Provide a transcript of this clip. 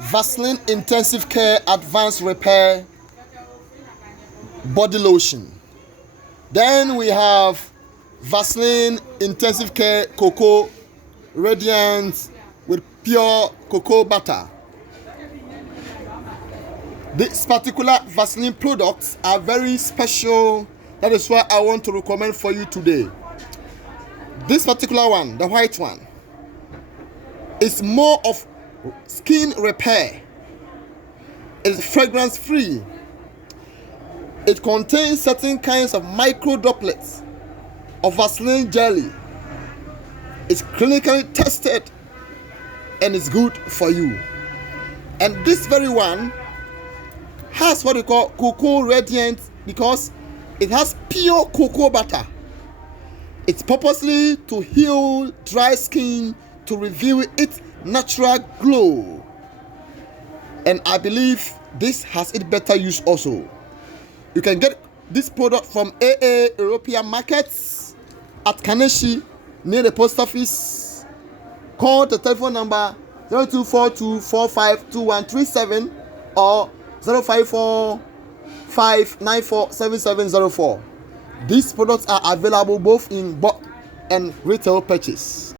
Vaseline Intensive Care Advanced Repair Body Lotion. Then we have Vaseline Intensive Care Cocoa Radiant with pure cocoa butter. These particular Vaseline products are very special. That is why I want to recommend for you today. This particular one, the white one, is more of skin repair. It's fragrance free. It contains certain kinds of micro droplets of Vaseline jelly. It's clinically tested and it's good for you. And this very one has what we call cocoa radiant because it has pure cocoa butter. It's purposely to heal dry skin, to reveal its natural glow. And I believe this has its better use also. You can get this product from AA European markets at Kaneshie near the post office. Call the telephone number 0242452137 or 0545947704. These products are available both in bulk and retail purchase.